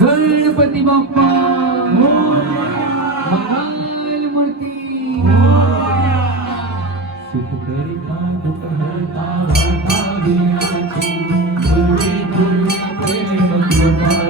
गणपती बाप्पा. তোমার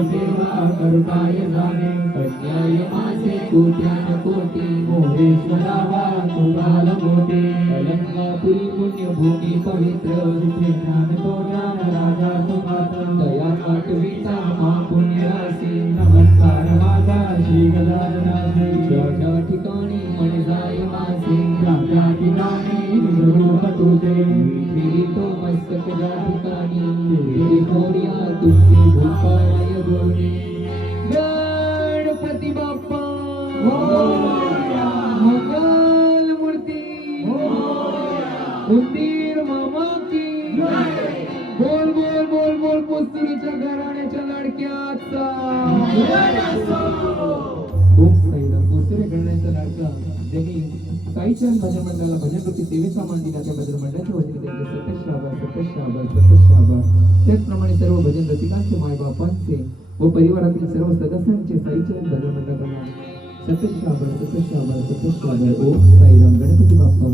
सेवा करताय जाणे कन्याय माझे कोट्यान कोटी मोरेश्वरा मोठे अलंकापुरी पुण्यभूमी पवित्र जिथे ज्ञान तो ज्ञान राजा सुखात दया उंदीर मामा की. बोल बोल बोल बोल पोस्तुरीच्या घराण्याच्या लडक्याचा पोस्तुरी घराण्याचा लाडका ज्यांनी साईच्या भजन मंडळाला भजन कृती सेवेचा मान दिला त्या भजन मंडळाच्या वतीने त्यांचे सतश्राभार सतश्राभार आभार त्याचप्रमाणे सर्व भजन रसिकांचे मायबापांचे व परिवारातील सर्व सदस्यांचे साईच्या भजन मंडळाला सतश्राभार सतश्राभार आभार ओम साईराम गणपती बाप्पा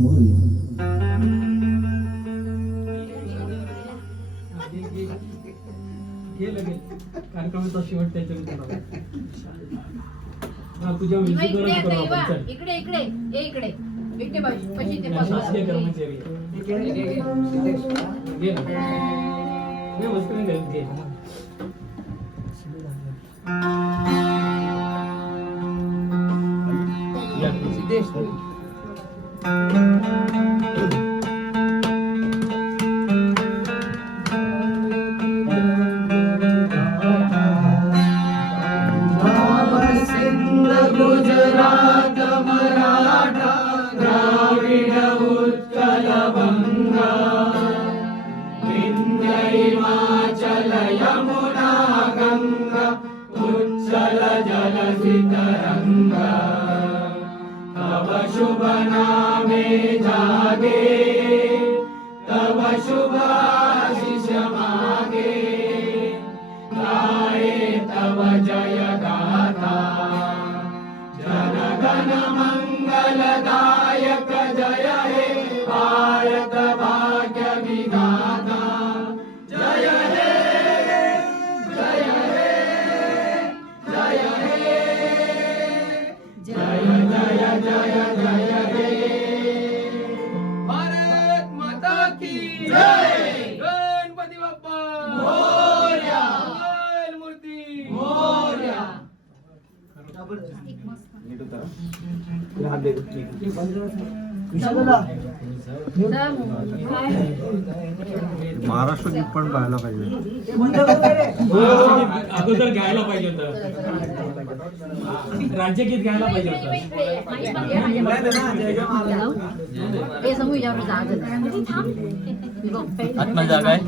कार्यक्रमाचा शेवट त्याच्यावर तुझ्या इकडे इकडे. इकडे इकडे. ये इकडे. इकडे बस पशी ते शासकीय कर्मचारी. घे ना. घे, घालत, घे. चल जल तरंगा तव शुभ नामे जागे। तब शुभ आशीष मागे। गाये तव जय गाथा। जन गण महाराष्ट्र गीत पण गायला पाहिजे. अगोदर गायला पाहिजे होतं. राज्यगीत गायला पाहिजे होतं. हे आत्मा जागा आहे